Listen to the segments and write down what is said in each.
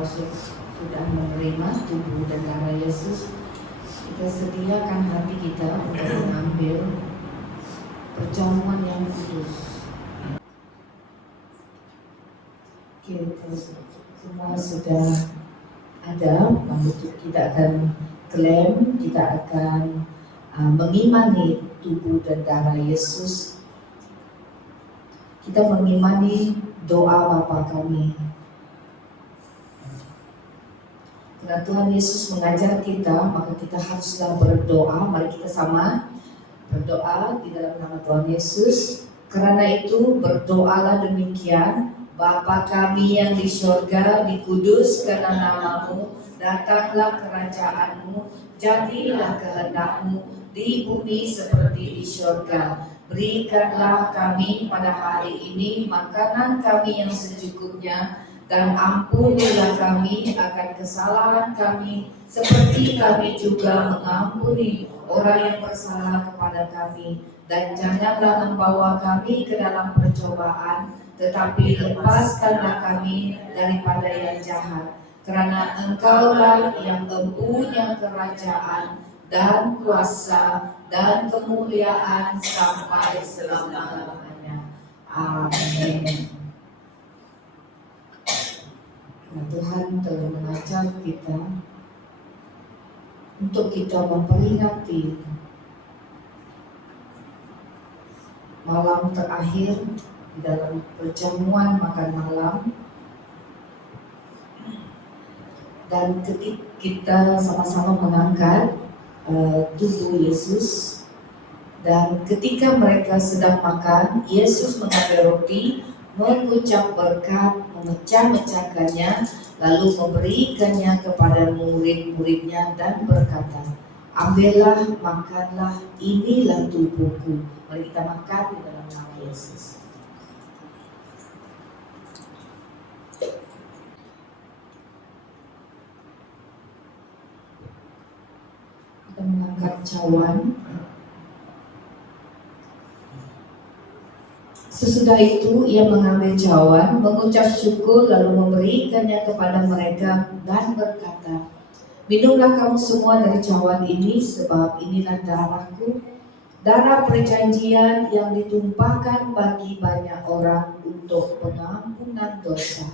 engkau sudah menerima tubuh dan darah Yesus, kita sediakan hati kita untuk mengambil perjamuan yang kudus. Kita semua sudah ada, kita akan klaim, kita akan mengimani tubuh dan darah Yesus. Kita mengimani doa Bapa kami. Karena Tuhan Yesus mengajar kita, maka kita haruslah berdoa. Mari kita sama berdoa di dalam nama Tuhan Yesus. Karena itu berdoalah demikian: Bapa kami yang di surga, dikuduskanlah namamu, datanglah kerajaanmu, jadilah kehendakmu di bumi seperti di surga. Berikanlah kami pada hari ini makanan kami yang secukupnya, dan ampunilah kami akan kesalahan kami, seperti kami juga mengampuni orang yang bersalah kepada kami. Dan janganlah membawa kami ke dalam percobaan, tetapi lepaskanlah kami daripada yang jahat. Karena Engkaulah yang mempunyai kerajaan dan kuasa dan kemuliaan sampai selama-lamanya. Amin. Nah, Tuhan telah mengajar kita untuk kita memperingati malam terakhir di dalam perjamuan makan malam, dan ketika kita sama-sama mengangkat tubuh Yesus, dan ketika mereka sedang makan, Yesus mengambil roti, mengucap berkat, memecah-mecahkannya, lalu memberikannya kepada murid-muridnya dan berkata, ambillah, makanlah, inilah tubuhku. Mari kita makan di dalam nama Yesus. Kita mengangkat cawan. Sesudah itu ia mengambil cawan, mengucap syukur, lalu memberikannya kepada mereka dan berkata, minumlah kamu semua dari cawan ini, sebab inilah darahku, darah perjanjian yang ditumpahkan bagi banyak orang untuk pengampunan dosa.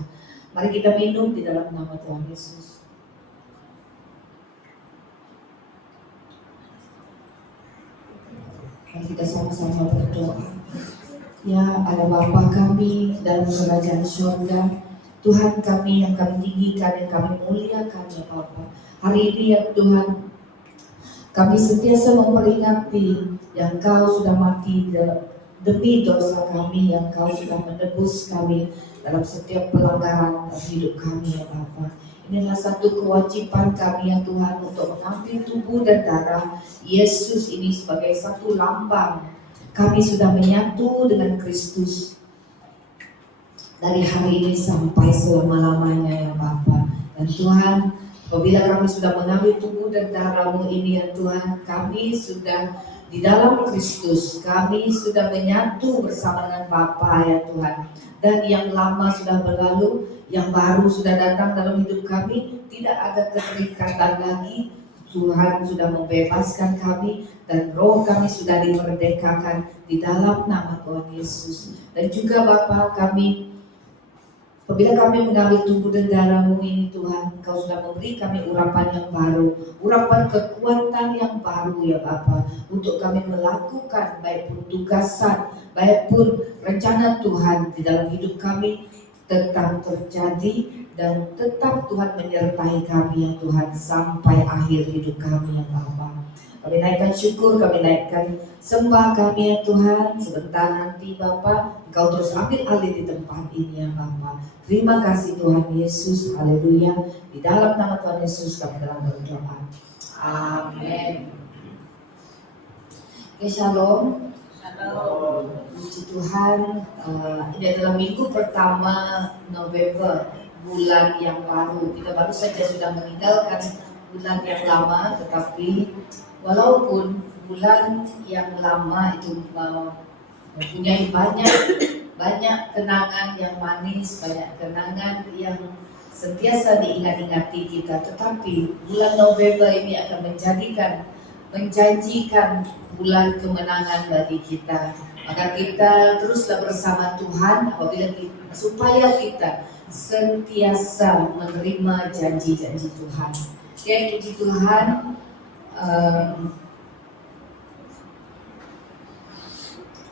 Mari kita minum di dalam nama Tuhan Yesus. Mari kita sama-sama berdoa. Ya Allah Bapa kami dalam kerajaan surga, Tuhan kami yang kami tinggikan, yang kami muliakan ya Bapa. Hari ini ya Tuhan, kami sentiasa memperingati yang Kau sudah mati demi dosa kami, yang Kau sudah menebus kami dalam setiap pelanggaran hidup kami ya Bapa. Inilah satu kewajiban kami ya Tuhan, untuk mengambil tubuh dan darah Yesus ini sebagai satu lambang. Kami sudah menyatu dengan Kristus dari hari ini sampai selama-lamanya ya Bapa. Dan Tuhan, apabila kami sudah mengambil tubuh dan darah-Mu ini ya Tuhan, kami sudah di dalam Kristus, kami sudah menyatu bersama dengan Bapa ya Tuhan. Dan yang lama sudah berlalu, yang baru sudah datang dalam hidup kami, tidak ada keterikatan lagi. Tuhan sudah membebaskan kami, dan roh kami sudah dimerdekakan di dalam nama Tuhan Yesus. Dan juga Bapa, kami apabila kami mengambil tubuh dan darah-Mu ini Tuhan, Kau sudah memberi kami urapan yang baru, urapan kekuatan yang baru ya Bapa, untuk kami melakukan baik pun tugasan, baik pun rencana Tuhan di dalam hidup kami tetap terjadi, dan tetap Tuhan menyertai kami ya Tuhan sampai akhir hidup kami ya Bapa. Kami naikkan syukur, kami naikkan sembah kami ya Tuhan. Sebentar nanti Bapa, Engkau terus ambil alih di tempat ini ya Bapa. Terima kasih Tuhan Yesus, haleluya. Di dalam nama Tuhan Yesus kami telah berdoa. Amin. Oke, shalom. Puji Tuhan, ini adalah minggu pertama November, bulan yang baru. Kita baru saja sudah meninggalkan bulan yang lama, tetapi walaupun bulan yang lama itu mempunyai banyak kenangan yang manis, banyak kenangan yang sentiasa diingat-ingati kita. Tetapi bulan November ini akan menjanjikan bulan kemenangan bagi kita. Maka kita teruslah bersama Tuhan supaya kita sentiasa menerima janji-janji Tuhan. Ya, puji Tuhan.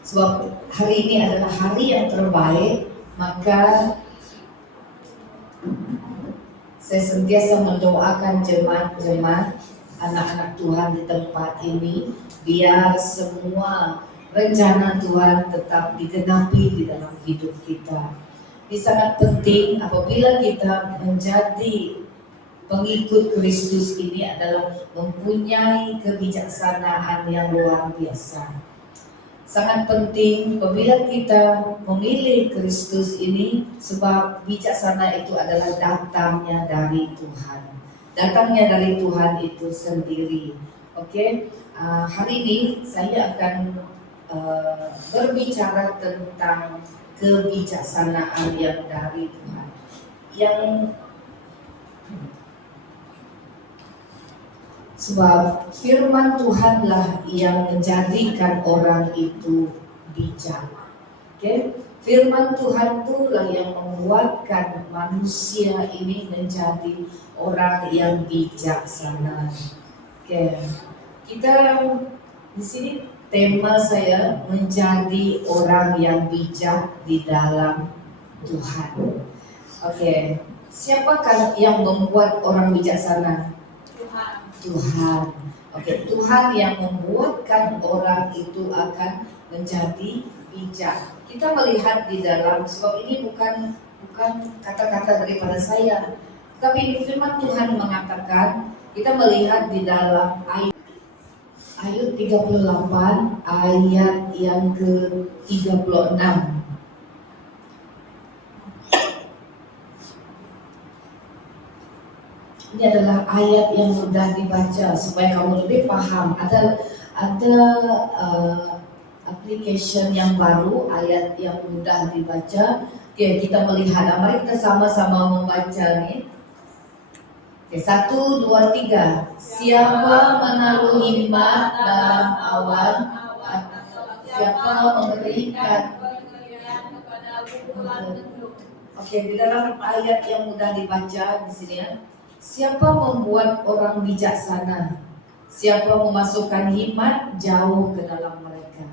Sebab hari ini adalah hari yang terbaik, maka saya sentiasa mendoakan jemaat-jemaat anak-anak Tuhan di tempat ini, biar semua rencana Tuhan tetap digenapi di dalam hidup kita. Ini sangat penting apabila kita menjadi pengikut Kristus ini adalah mempunyai kebijaksanaan yang luar biasa. Sangat penting apabila kita memilih Kristus ini, sebab bijaksana itu adalah datangnya dari Tuhan. Datangnya dari Tuhan itu sendiri. Oke, hari ini saya akan berbicara tentang kebijaksanaan yang dari Tuhan. Sebab firman Tuhanlah yang menjadikan orang itu bijak. Okay? Firman Tuhan itulah yang membuatkan manusia ini menjadi orang yang bijaksana. Okay. Kita di sini tema saya menjadi orang yang bijak di dalam Tuhan. Okay. Siapakah yang membuat orang bijaksana? Tuhan. Oke, Tuhan yang membuatkan orang itu akan menjadi bijak. Kita melihat di dalam, sebab ini bukan kata-kata daripada saya, tapi ini firman Tuhan mengatakan. Kita melihat di dalam ayat 38, ayat yang ke-36. Ini adalah ayat yang mudah dibaca supaya kamu lebih paham. Ada application yang baru, ayat yang mudah dibaca. Oke, kita melihat. Mari kita sama-sama membaca nih. Oke, 1, 2, 3. Siapa menaruh hikmat dalam awan, siapa memberikan. Oke, di dalam ayat yang mudah dibaca di sini ya. Siapa membuat orang bijaksana? Siapa memasukkan hikmat jauh ke dalam mereka?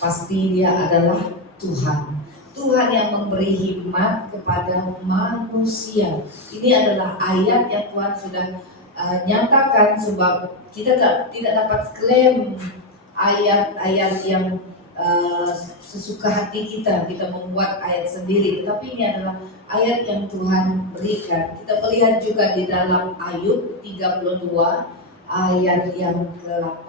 Pasti dia adalah Tuhan. Tuhan yang memberi hikmat kepada manusia. Ini adalah ayat yang Tuhan sudah nyatakan, sebab kita tidak dapat klaim ayat-ayat yang sesuka hati kita membuat ayat sendiri, tetapi ini adalah ayat yang Tuhan berikan. Kita melihat juga di dalam Ayub 32 ayat yang ke-8.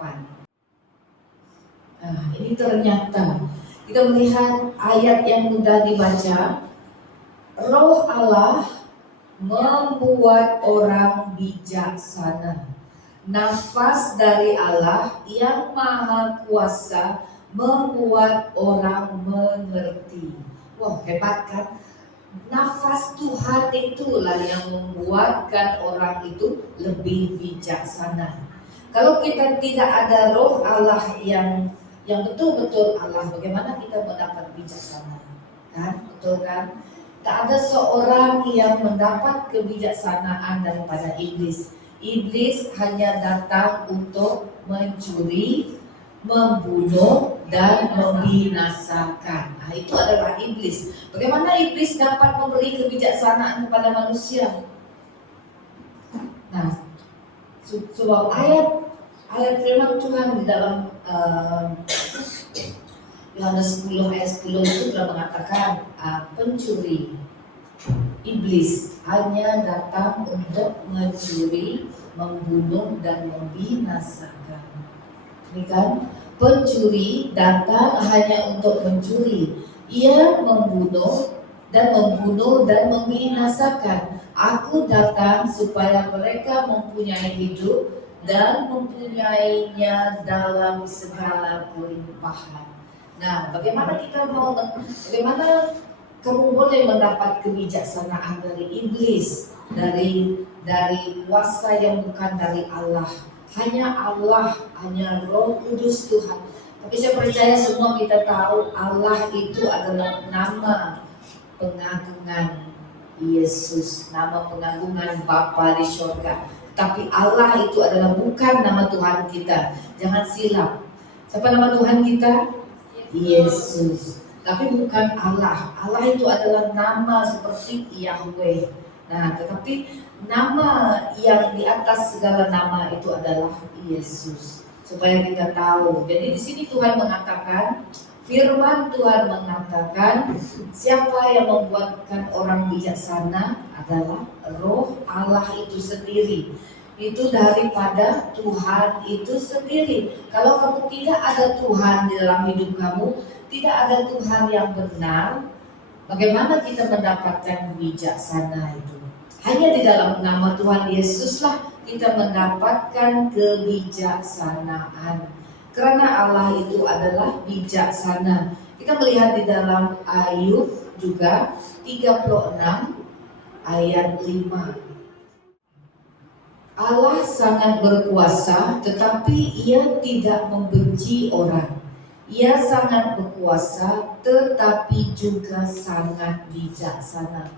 Ini ternyata kita melihat ayat yang mudah dibaca. Roh Allah membuat orang bijaksana. Nafas dari Allah yang maha kuasa membuat orang mengerti. Wah, hebat kan? Nafas Tuhan itulah yang membuatkan orang itu lebih bijaksana. Kalau kita tidak ada roh Allah yang betul-betul Allah, bagaimana kita mendapat bijaksana? Kan? Betul kan? Tak ada seorang yang mendapat kebijaksanaan daripada iblis. Iblis hanya datang untuk mencuri, membunuh, dan membinasakan. Itu adalah iblis. Bagaimana iblis dapat memberi kebijaksanaan kepada manusia? Nah, sebab ayat firman Tuhan di dalam Yohanes 10 ayat 10 itu telah mengatakan pencuri, iblis hanya datang untuk mencuri, membunuh, dan membinasakan. Ini kan, pencuri datang hanya untuk mencuri. Ia membunuh dan membinasakan. Aku datang supaya mereka mempunyai hidup dan mempunyainya dalam segala kelimpahan. Nah, bagaimana Kamu boleh mendapat kebijaksanaan dari iblis, dari kuasa yang bukan dari Allah. Hanya Allah, hanya Roh Kudus Tuhan. Tapi saya percaya semua kita tahu Allah itu adalah nama pengagungan Yesus, nama pengagungan Bapa di surga. Tapi Allah itu adalah bukan nama Tuhan kita. Jangan silap. Siapa nama Tuhan kita? Yesus. Tapi bukan Allah. Allah itu adalah nama seperti Yahweh. Nah, tetapi nama yang di atas segala nama itu adalah Yesus. Supaya kita tahu. Jadi di sini Tuhan mengatakan, firman Tuhan mengatakan, siapa yang membuatkan orang bijaksana adalah Roh Allah itu sendiri. Itu daripada Tuhan itu sendiri. Kalau kamu tidak ada Tuhan di dalam hidup kamu, tidak ada Tuhan yang benar, bagaimana kita mendapatkan bijaksana itu? Hanya di dalam nama Tuhan Yesuslah kita mendapatkan kebijaksanaan. Karena Allah itu adalah bijaksana. Kita melihat di dalam Ayub juga 36 ayat 5. Allah sangat berkuasa, tetapi Ia tidak membenci orang. Ia sangat berkuasa, tetapi juga sangat bijaksana.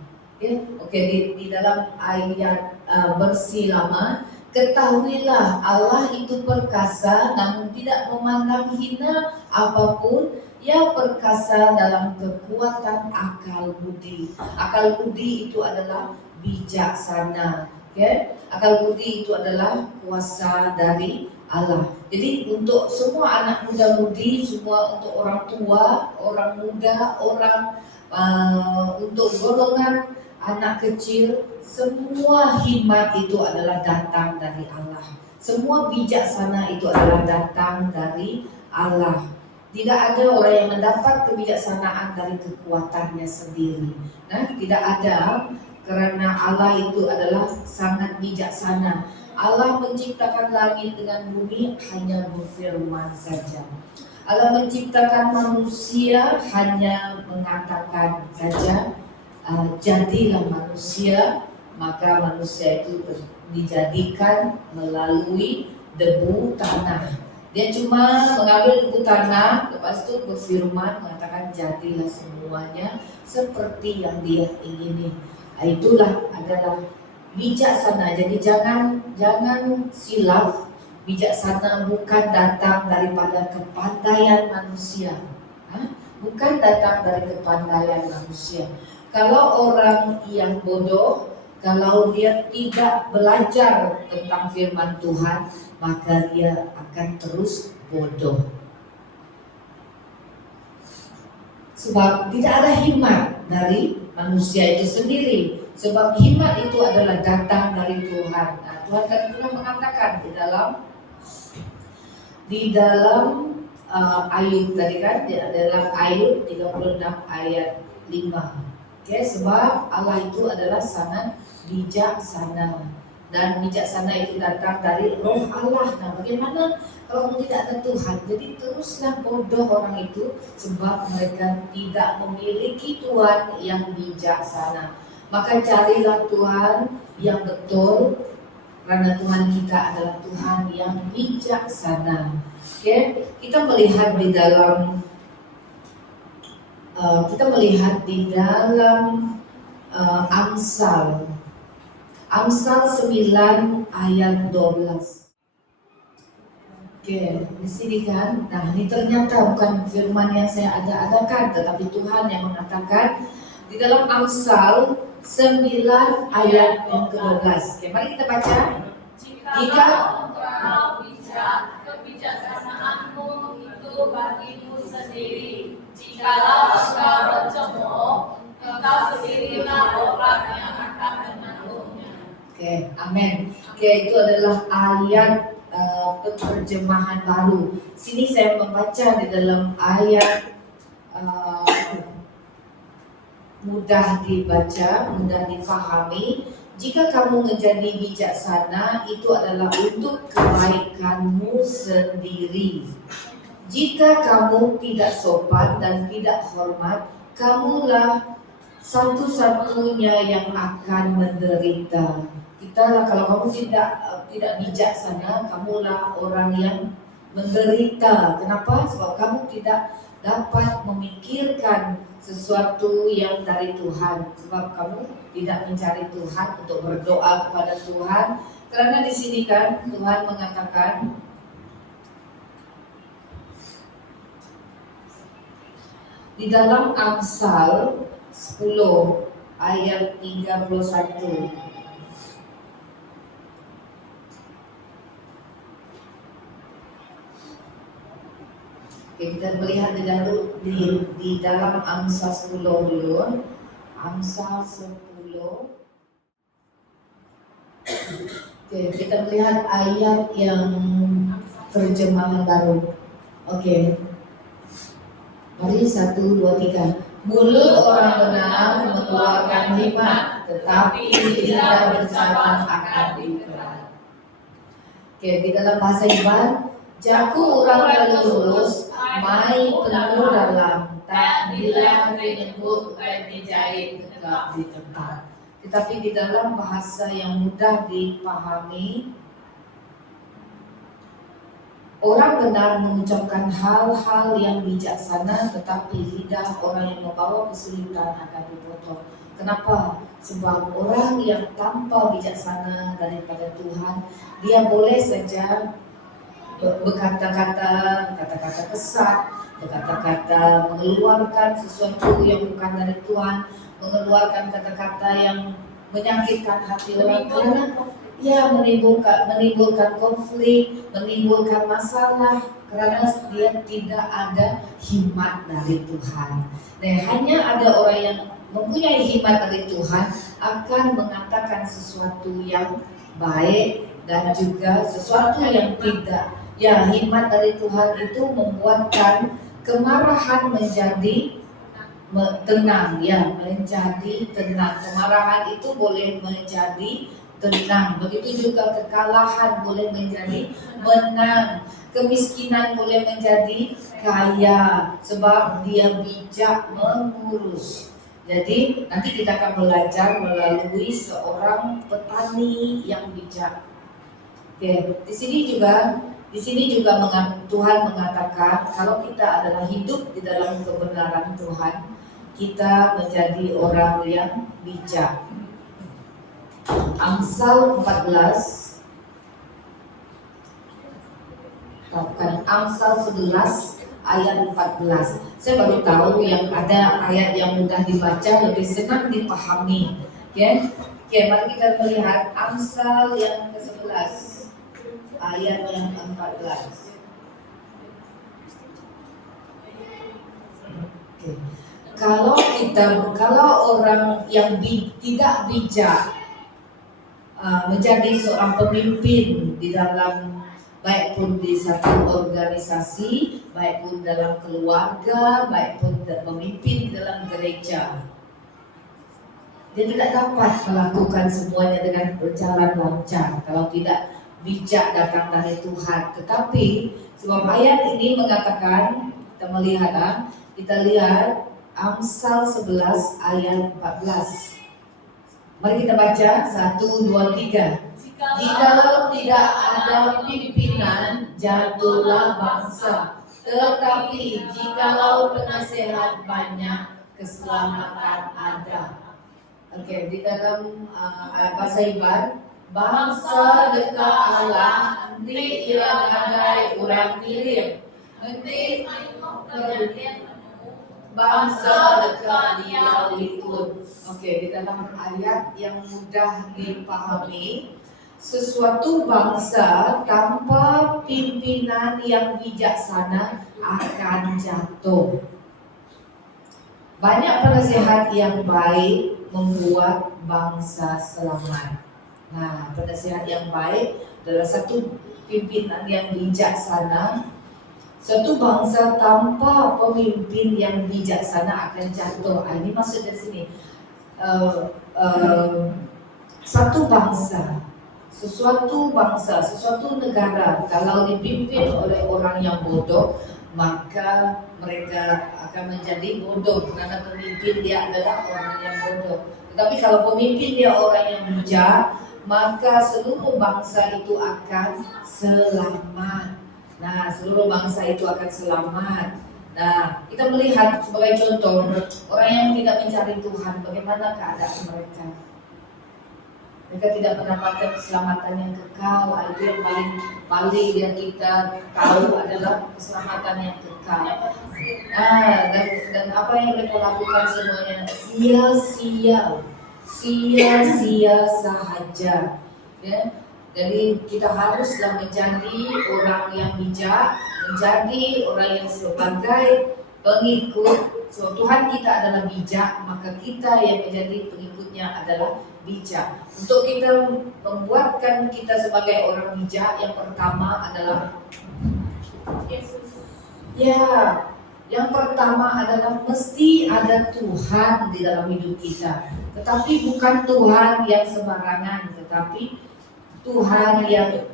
Ya, oke, di dalam ayat bersih lama, ketahuilah Allah itu perkasa, namun tidak memandang hina apapun. Ia perkasa dalam kekuatan akal budi. Akal budi itu adalah bijaksana. Okay? Akal budi itu adalah kuasa dari Allah. Jadi untuk semua anak muda mudi, semua untuk orang tua, orang muda, untuk golongan anak kecil, semua hikmat itu adalah datang dari Allah. Semua bijaksana itu adalah datang dari Allah. Tidak ada orang yang mendapat kebijaksanaan dari kekuatannya sendiri. Nah, tidak ada. Karena Allah itu adalah sangat bijaksana. Allah menciptakan langit dengan bumi hanya berfirman saja. Allah menciptakan manusia hanya mengatakan saja, jadilah manusia. Maka manusia itu dijadikan melalui debu tanah. Dia cuma mengambil debu tanah, lepas itu berfirman mengatakan jadilah semuanya seperti yang dia ingini. Itulah adalah bijaksana. Jadi jangan silap. Bijaksana bukan datang daripada kepandaian manusia. Bukan datang dari kepandaian manusia. Kalau orang yang bodoh, kalau dia tidak belajar tentang firman Tuhan, maka dia akan terus bodoh. Sebab tidak ada hikmat dari manusia itu sendiri. Sebab hikmat itu adalah datang dari Tuhan. Nah, Tuhan kan pernah mengatakan di dalam Ayub tadi kan, di dalam Ayub 36 ayat 5. Okay, sebab Allah itu adalah sangat bijaksana. Dan bijaksana itu datang dari Roh Allah. Nah, bagaimana kalau tidak ada Tuhan? Jadi teruslah bodoh orang itu, sebab mereka tidak memiliki Tuhan yang bijaksana. Maka carilah Tuhan yang betul, karena Tuhan kita adalah Tuhan yang bijaksana. Oke, kita melihat di dalam Amsal 9 ayat 12. Oke, di sini kan. Nah, ini ternyata bukan firman yang saya ada-adakan, tetapi Tuhan yang mengatakan di dalam Amsal 9 ayat yang ke-12. Oke, mari kita baca. Jika engkau bijak, kebijaksanaanmu itu bagimu sendiri. Jikalau engkau bercemooh, engkau sendirilah orang yang akan menanggungnya. Oke, amin. Oke, itu adalah ayat penerjemahan baru. Sini saya membaca di dalam ayat mudah dibaca, mudah dipahami. Jika kamu menjadi bijaksana, itu adalah untuk kebaikanmu sendiri. Jika kamu tidak sopan dan tidak hormat, kamulah satu-satunya yang akan menderita. Kalau kamu tidak bijaksana, kamulah orang yang menderita. Kenapa? Sebab kamu tidak dapat memikirkan sesuatu yang dari Tuhan. Sebab kamu tidak mencari Tuhan untuk berdoa kepada Tuhan. Karena di sini kan Tuhan mengatakan di dalam Amsal 10 ayat 31. Kita melihat di dalam Amsal 10 dulu. Amsal 10. Kita melihat ayat yang terjemahan baru. Mari 1, 2, 3. Mulut orang benar mengeluarkan hikmat, tetapi lidah bercabang akan dikerat. Di dalam bahasa Iban, jaku orang lurus, mai penuh dalam, tak bila menyebut dan dijahit tegak di tempat. Tetapi di dalam bahasa yang mudah dipahami, orang benar mengucapkan hal-hal yang bijaksana, tetapi lidah orang yang membawa kesulitan akan dipotong. Kenapa? Sebab orang yang tanpa bijaksana daripada Tuhan, dia boleh saja berkata-kata kesat, berkata-kata mengeluarkan sesuatu yang bukan dari Tuhan, mengeluarkan kata-kata yang menyakitkan hati orang, karena ia menimbulkan konflik, menimbulkan masalah, karena dia tidak ada hikmat dari Tuhan. Nah, hanya ada orang yang mempunyai hikmat dari Tuhan akan mengatakan sesuatu yang baik dan juga sesuatu yang tidak. Ya, hikmat dari Tuhan itu membuatkan kemarahan menjadi tenang, ya, menjadi tenang. Kemarahan itu boleh menjadi tenang. Begitu juga kekalahan boleh menjadi menang. Kemiskinan boleh menjadi kaya sebab dia bijak mengurus. Jadi nanti kita akan belajar melalui seorang petani yang bijak. Di sini juga Tuhan mengatakan kalau kita adalah hidup di dalam kebenaran Tuhan, kita menjadi orang yang bijak. Amsal 14, Amsal 11 ayat 14. Saya baru tahu yang ada ayat yang mudah dibaca lebih senang dipahami. Mari kita melihat Amsal yang ke-11 ayat yang 14. Kalau orang yang tidak bijak menjadi seorang pemimpin di dalam, baik pun di satu organisasi, baik pun dalam keluarga, baik pun pemimpin di dalam gereja, dia tidak dapat melakukan semuanya dengan berjalan lancar kalau tidak bijak datang dari Tuhan. Tetapi sebab ayat ini mengatakan, kita lihat Amsal 11 ayat 14. Mari kita baca 1, 2, 3. Jikalau tidak ada pimpinan, jatuhlah bangsa. Tetapi jikalau penasehat banyak, keselamatan ada. Di dalam bahasa Iban, bangsa dekat Allah, nanti ia gadai orang kirim. Nanti bangsa dekat dia ikut. Di dalam ayat yang mudah dipahami, sesuatu bangsa tanpa pimpinan yang bijaksana akan jatuh. Banyak penasehat yang baik membuat bangsa selamat. Nah, penasehat yang baik adalah satu pimpinan yang bijaksana. Suatu bangsa tanpa pemimpin yang bijaksana akan jatuh. Ini maksud dari sini. Suatu negara kalau dipimpin oleh orang yang bodoh, maka mereka akan menjadi bodoh karena pemimpin dia adalah orang yang bodoh. Tetapi kalau pemimpin dia orang yang bijak, maka seluruh bangsa itu akan selamat. Nah, seluruh bangsa itu akan selamat. Nah, kita melihat sebagai contoh orang yang tidak mencari Tuhan, bagaimana keadaan mereka. Mereka tidak mendapatkan keselamatan yang kekal. Itu yang paling yang kita tahu adalah keselamatan yang kekal. Nah, dan apa yang mereka lakukan semuanya sia-sia sahaja. Ya. Jadi kita haruslah menjadi orang yang bijak, menjadi orang yang sebagai pengikut. So, Tuhan kita adalah bijak, maka kita yang menjadi pengikutnya adalah bijak. Untuk kita membuatkan kita sebagai orang bijak, yang pertama adalah Yesus. ya, yang pertama adalah mesti ada Tuhan di dalam hidup kita. Tetapi bukan Tuhan yang sembarangan, tetapi Tuhan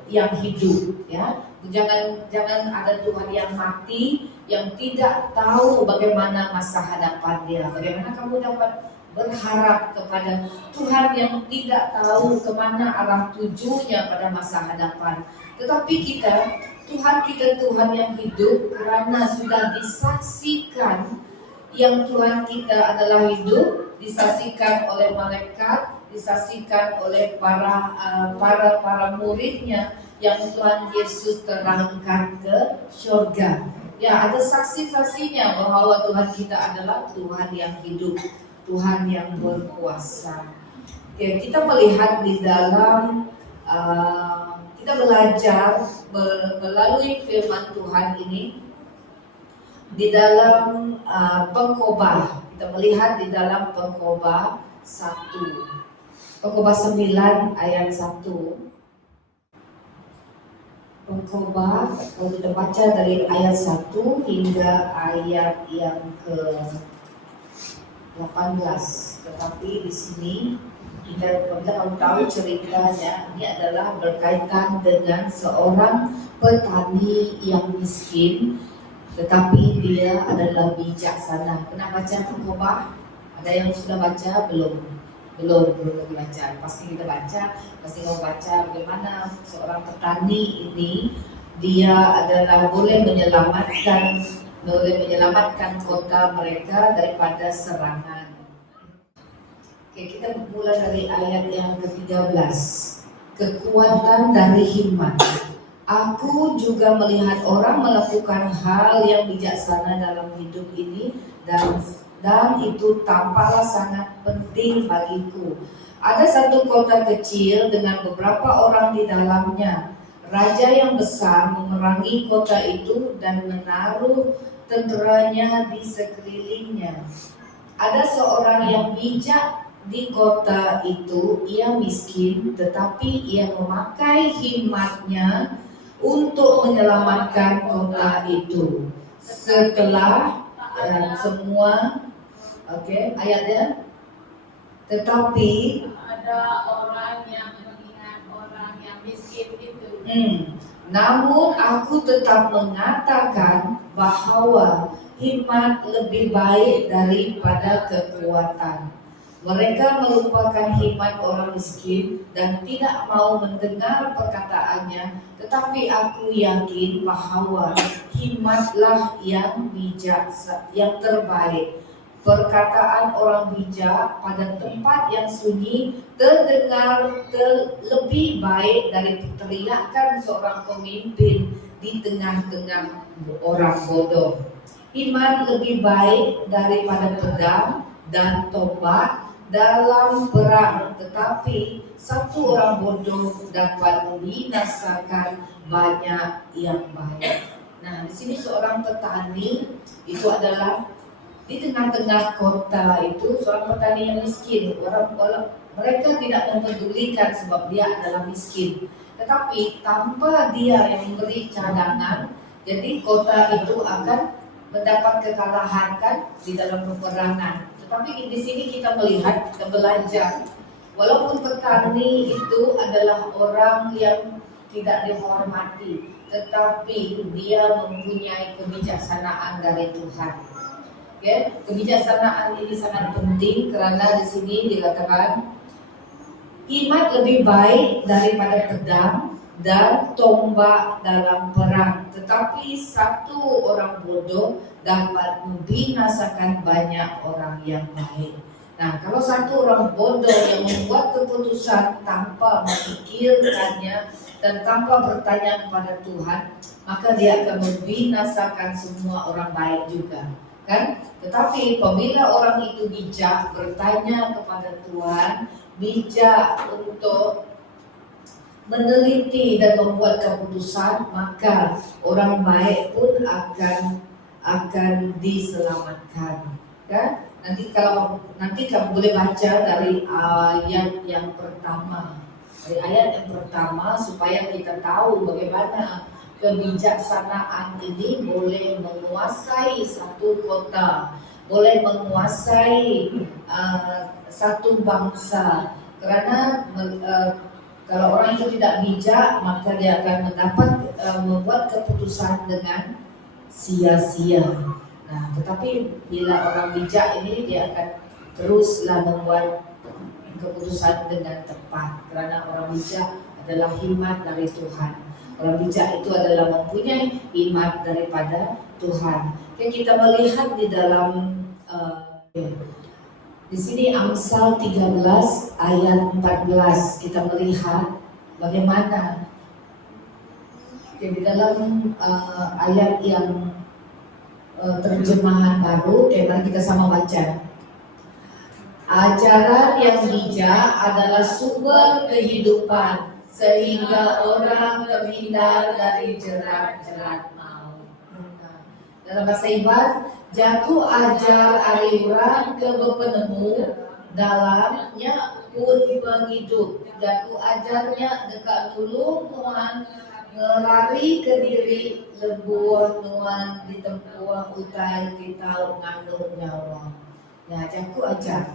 yang hidup, ya. Jangan ada Tuhan yang mati, yang tidak tahu bagaimana masa hadapan dia. Bagaimana kamu dapat berharap kepada Tuhan yang tidak tahu kemana arah tujunya pada masa hadapan. Tetapi Tuhan kita Tuhan yang hidup, karena sudah disaksikan yang Tuhan kita adalah hidup, disaksikan oleh malaikat, disaksikan oleh para muridnya yang Tuhan Yesus terangkat ke surga. Ya, ada saksi-saksinya bahwa Tuhan kita adalah Tuhan yang hidup, Tuhan yang berkuasa. Oke, kita melihat di dalam kita belajar melalui firman Tuhan ini di dalam Pengkhotbah. Kita melihat di dalam Pengkhotbah 1. Pengkhotbah 9 ayat 1. Pengkhotbah, kalau kita baca dari ayat 1 hingga ayat yang ke 18. Tetapi di sini kita tahu ceritanya, ini adalah berkaitan dengan seorang petani yang miskin, tetapi dia adalah bijaksana. Pernah baca Pengkhotbah? Ada yang sudah baca? Belum baca. Pasti kita baca, pasti mau baca bagaimana seorang petani ini, dia adalah boleh menyelamatkan kota mereka daripada serangan. Oke, kita mulai dari ayat yang ke-13. Kekuatan dari hikmat. Aku juga melihat orang melakukan hal yang bijaksana dalam hidup ini, dan itu tampaklah sangat penting bagiku. Ada satu kota kecil dengan beberapa orang di dalamnya. Raja yang besar memerangi kota itu dan menaruh tenteranya di sekelilingnya. Ada seorang yang bijak di kota itu. Ia miskin, tetapi ia memakai hikmatnya untuk menyelamatkan kota itu. Setelah semua ayatnya, tetapi Ada orang yang mengingat orang yang miskin itu. Namun aku tetap mengatakan bahwa hikmat lebih baik daripada kekuatan. Mereka melupakan hikmat orang miskin dan tidak mau mendengar perkataannya, tetapi aku yakin bahwa hikmatlah yang bijak, yang terbaik. Perkataan orang bijak pada tempat yang sunyi terdengar lebih baik dari teriakan seorang pemimpin di tengah-tengah orang bodoh. Hikmat lebih baik daripada pedang dan tombak dalam perang, tetapi satu orang bodoh dapat membinasakan banyak yang baik. Nah, di sini seorang petani itu adalah di tengah-tengah kota itu, seorang petani yang miskin. Mereka tidak mempedulikan sebab dia adalah miskin. Tetapi tanpa dia yang memberi cadangan, jadi kota itu akan mendapat kekalahan kan di dalam peperangan. Tetapi di sini kita melihat, kita belajar, walaupun petani itu adalah orang yang tidak dihormati, tetapi dia mempunyai kebijaksanaan dari Tuhan. Okay? Kebijaksanaan ini sangat penting karena di sini dikatakan iman lebih baik daripada pedang dan tombak dalam perang, tetapi satu orang bodoh dapat membinasakan banyak orang yang baik. Nah, kalau satu orang bodoh yang membuat keputusan tanpa memikirkannya dan tanpa bertanya kepada Tuhan, maka dia akan membinasakan semua orang baik juga, kan? Tetapi apabila orang itu bijak bertanya kepada Tuhan, bijak untuk meneliti dan membuat keputusan, maka orang baik pun akan diselamatkan, kan? Nanti kamu boleh baca dari ayat yang pertama, supaya kita tahu bagaimana kebijaksanaan ini boleh menguasai satu kota, boleh menguasai satu bangsa. Karena kalau orang itu tidak bijak, maka dia akan membuat keputusan dengan sia-sia. Nah, tetapi bila orang bijak ini, dia akan teruslah membuat keputusan dengan tepat. Karena orang bijak adalah hikmat dari Tuhan. Orang bijak itu adalah mempunyai hikmat daripada Tuhan. Oke, kita melihat di dalam di sini Amsal 13 ayat 14, kita melihat bagaimana di dalam ayat yang terjemahan baru. Mari kita sama baca. Ajaran yang bijak adalah sumber kehidupan, sehingga orang terhindar dari jerat-jerat maut. Dalam bahasa Iban, jatuh ajar ariuran ke bepenemu, dalamnya pun menghidup. Jatuh ajarnya dekat dulu nuan, ngelari ke diri, lebuh nuan ditempuh utai kita ngandung nyawa. Nah, jatuh ajar.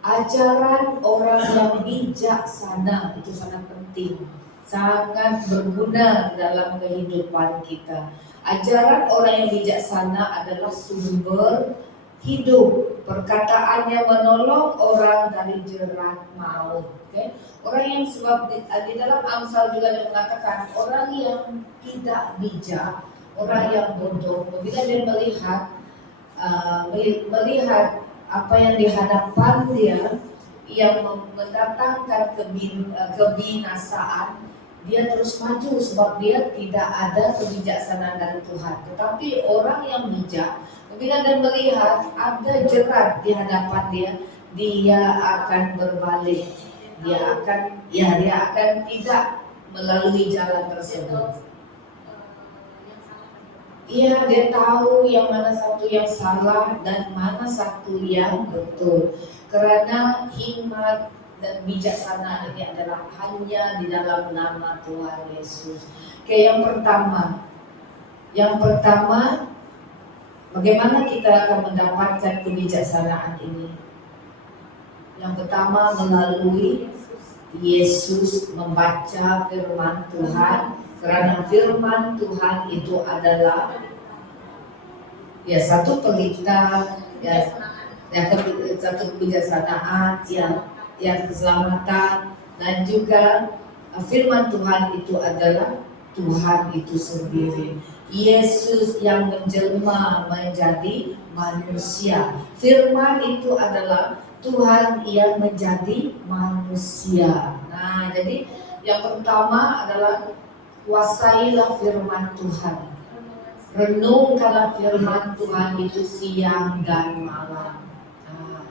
Ajaran orang yang bijaksana itu sangat penting, sangat berguna dalam kehidupan kita. Ajaran orang yang bijaksana adalah sumber hidup. Perkataannya menolong orang dari jerat maut. Okay? Orang yang sebab di dalam Amsal juga ada mengatakan orang yang tidak bijak, orang yang bodoh, bila dia melihat apa yang di hadapan dia yang mendatangkan kebinasaan, dia terus maju sebab dia tidak ada kebijaksanaan dari Tuhan. Tetapi orang yang bijak, bila dia melihat ada jerat di hadapan dia akan berbalik. Dia akan tidak melalui jalan tersebut. Iya, dia tahu yang mana satu yang salah dan mana satu yang betul. Karena hikmat dan bijaksana ini adalah hanya di dalam nama Tuhan Yesus. Oke, yang pertama, bagaimana kita akan mendapatkan kebijaksanaan ini? Yang pertama, melalui Yesus, membaca firman Tuhan. Karena firman Tuhan itu adalah satu pelita, satu kebijaksanaan, yang keselamatan, dan juga firman Tuhan itu adalah Tuhan itu sendiri. Yesus yang menjelma menjadi manusia. Firman itu adalah Tuhan yang menjadi manusia. Nah, jadi yang pertama adalah kuasailah firman Tuhan. Renungkanlah firman Tuhan itu siang dan malam. Nah,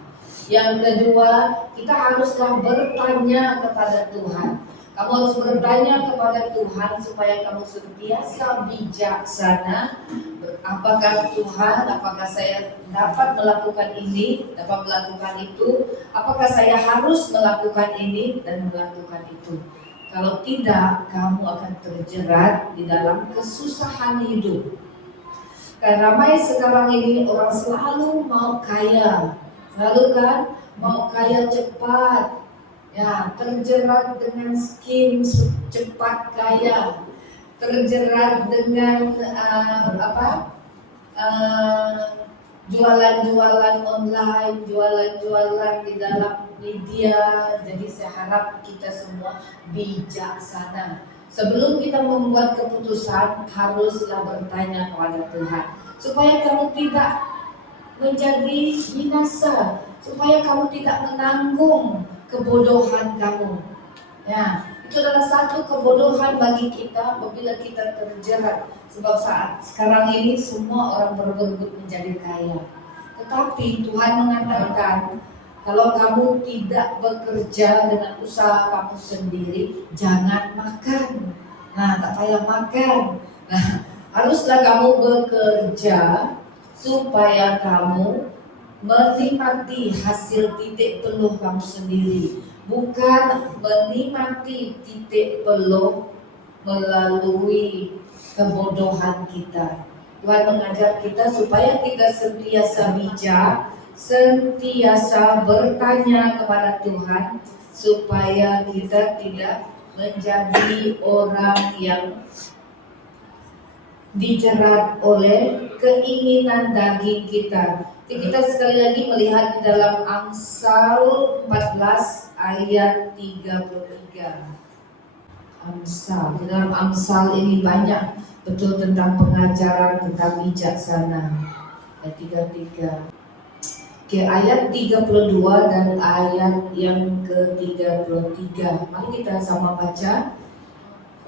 yang kedua, kita haruslah bertanya kepada Tuhan. Kamu harus bertanya kepada Tuhan supaya kamu senantiasa bijaksana. Apakah Tuhan, apakah saya dapat melakukan ini, dapat melakukan itu? Apakah saya harus melakukan ini dan melakukan itu? Kalau tidak, kamu akan terjerat di dalam kesusahan hidup. Karena ramai sekarang ini orang selalu mau kaya, selalu kan mau kaya cepat, terjerat dengan skim cepat kaya. terjerat dengan jualan-jualan online, jualan-jualan di dalam media. Jadi saya harap kita semua bijaksana. Sebelum kita membuat keputusan, haruslah bertanya kepada Tuhan supaya kamu tidak menjadi binasa, supaya kamu tidak menanggung kebodohan kamu. Ya, itu adalah satu kebodohan bagi kita apabila kita terjerat. Sebab saat sekarang ini semua orang berebut menjadi kaya. Tetapi Tuhan mengatakan, kalau kamu tidak bekerja dengan usaha kamu sendiri, jangan makan. Nah, tak payah makan. Nah, haruslah kamu bekerja supaya kamu menikmati hasil titik peluh kamu sendiri, bukan menikmati titik peluh melalui kebodohan kita. Tuhan mengajar kita supaya kita sentiasa bijak, sentiasa bertanya kepada Tuhan, supaya kita tidak menjadi orang yang dijerat oleh keinginan daging kita. Jadi kita sekali lagi melihat di dalam Amsal 14 ayat 33. Amsal, di dalam Amsal ini banyak betul tentang pengajaran tentang bijaksana. Ayat 33. Oke, ayat 32 dan ayat yang ke-33. Mari kita sama baca.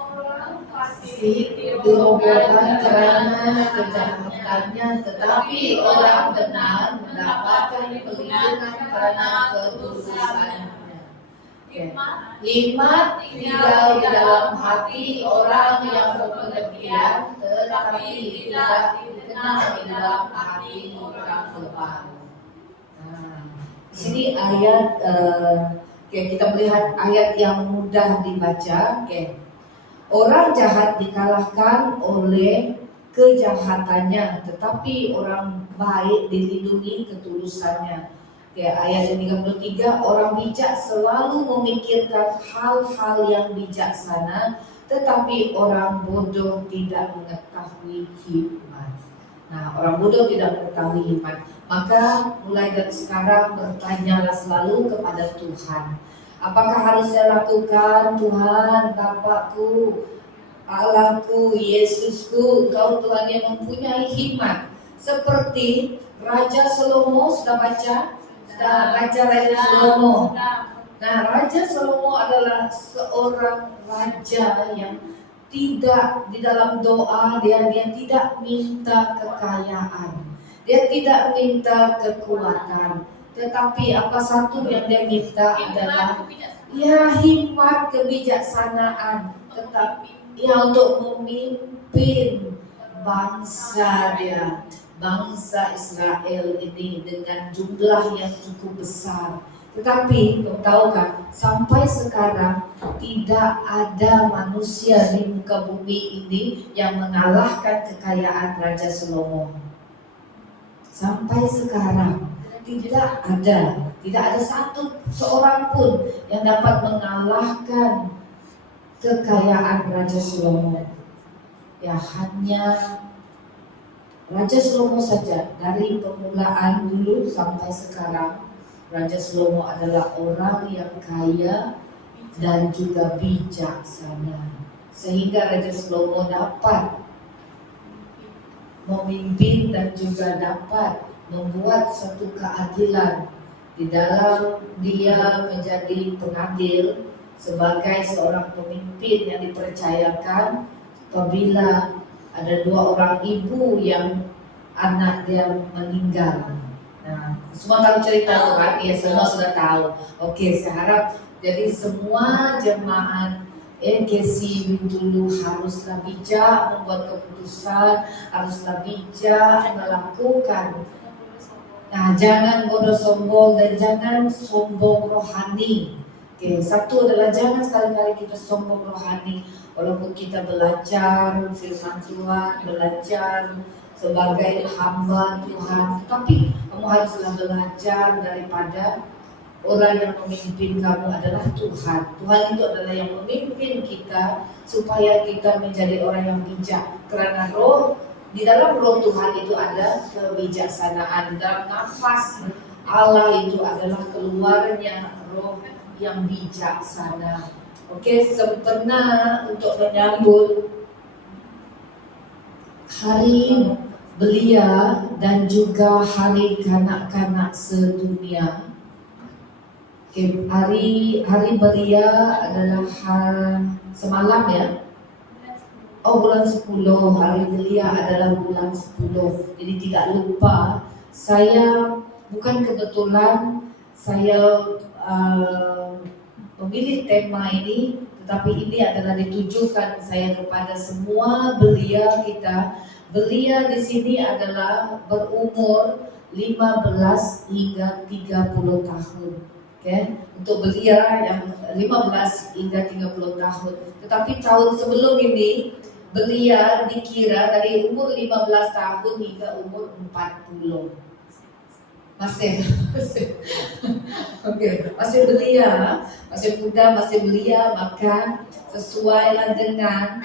Orang Fasik fasik dirobohkan karena kejahatannya, tetapi orang benar mendapatkan perlindungan karena ketulusannya. Hikmat tinggal di dalam hati orang yang berpengertian, tetapi tidak dikenal di dalam hati orang lebam. Nah, di sini ayat kita melihat ayat yang mudah dibaca. Orang jahat dikalahkan oleh kejahatannya, tetapi orang baik dilindungi ketulusannya. Ayat yang 33, orang bijak selalu memikirkan hal-hal yang bijaksana, tetapi orang bodoh tidak mengetahui hikmat. Nah, orang bodoh tidak mengetahui hikmat. Maka mulai dari sekarang bertanyalah selalu kepada Tuhan. Apakah harus saya lakukan? Tuhan, Bapakku, Allahku, Yesusku, Engkau Tuhan yang mempunyai hikmat. Seperti Raja Salomo, sudah baca? Sudah baca Raja Salomo. Nah, Raja Salomo adalah seorang raja yang tidak di dalam doa dia tidak minta kekayaan, dia tidak minta kekuatan, tetapi apa satu yang dia minta adalah hikmat kebijaksanaan, tetapi untuk memimpin bangsa dia, bangsa Israel ini dengan jumlah yang cukup besar. Tetapi kau tahu kan, sampai sekarang tidak ada manusia di muka bumi ini yang mengalahkan kekayaan Raja Salomo. Sampai sekarang tidak ada seorang pun yang dapat mengalahkan kekayaan Raja Salomo. Ya, hanya Raja Salomo saja. Dari permulaan dulu sampai sekarang, Raja Salomo adalah orang yang kaya dan juga bijaksana, sehingga Raja Salomo dapat memimpin dan juga dapat membuat satu keadilan di dalam dia menjadi pengadil sebagai seorang pemimpin yang dipercayakan apabila ada dua orang ibu yang anak dia meninggal. Nah, semua tahu cerita itu kan? Ya, semua sudah tahu. Oke, saya harap jadi semua jemaat EGC Bintulu haruslah bijak membuat keputusan, haruslah bijak melakukan. Nah, jangan bodoh sombong dan jangan sombong rohani. Oke, satu adalah jangan sekali-kali kita sombong rohani. Walaupun kita belajar firman Tuhan, belajar sebagai hamba Tuhan, tapi kamu haruslah belajar daripada orang yang memimpin kamu adalah Tuhan. Tuhan itu adalah yang memimpin kita supaya kita menjadi orang yang bijak. Karena di dalam roh Tuhan itu ada kebijaksanaan. Di dalam nafas Allah itu adalah keluarnya roh yang bijaksana. Oke, sempena untuk menyambut hari belia dan juga hari kanak-kanak sedunia. Oke, hari belia adalah semalam ya. Oh, bulan 10. Hari belia adalah bulan 10. Jadi tidak lupa, saya bukan kebetulan saya memilih tema ini, tetapi ini adalah ditujukan saya kepada semua belia kita. Belia di sini adalah berumur 15 hingga 30 tahun. Okay. Untuk belia yang 15 hingga 30 tahun. Tetapi tahun sebelum ini belia dikira dari umur 15 tahun hingga umur 40. Masih masih belia, masih muda, masih belia, maka sesuailah dengan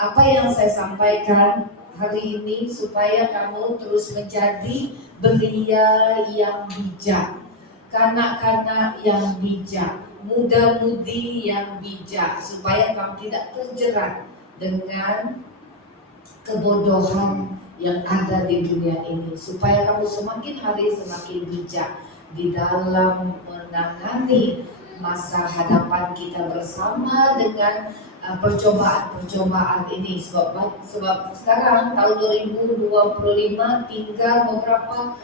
apa yang saya sampaikan hari ini supaya kamu terus menjadi belia yang bijak, kanak-kanak yang bijak, muda-mudi yang bijak, supaya kamu tidak terjerat dengan kebodohan yang ada di dunia ini, supaya kamu semakin hari semakin bijak di dalam menangani masa hadapan kita bersama dengan percobaan-percobaan ini. Sebab sekarang tahun 2025 tinggal beberapa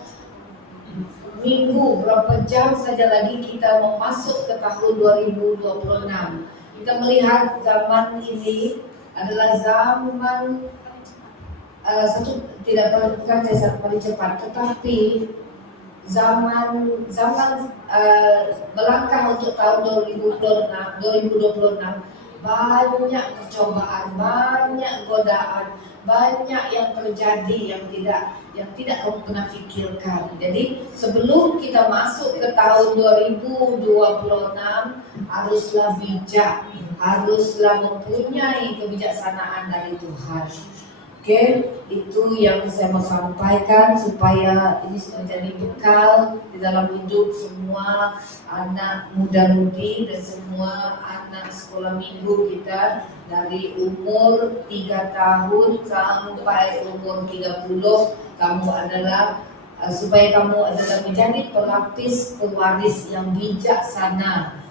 minggu, berapa jam saja lagi kita mau masuk ke tahun 2026. Kita melihat zaman ini adalah zaman bukan saya paling cepat, tetapi zaman melangkah untuk tahun 2026, banyak percobaan, banyak godaan, banyak yang terjadi yang tidak kamu pernah pikirkan. Jadi sebelum kita masuk ke tahun 2026, haruslah bijak, haruslah mempunyai kebijaksanaan dari Tuhan. Oke, itu yang saya mau sampaikan supaya ini menjadi bekal di dalam hidup semua anak muda-mudi dan semua anak sekolah minggu kita dari umur 3 tahun sampai umur 30. Kamu adalah supaya kamu adalah menjadi pelapis pewaris yang bijaksana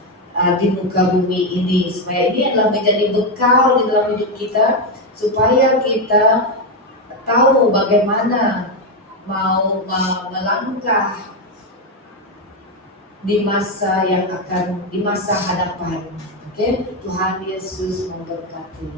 di muka bumi ini, supaya ini adalah menjadi bekal di dalam hidup kita, supaya kita tahu bagaimana mau melangkah di masa hadapan. Oke, Tuhan Yesus memberkati.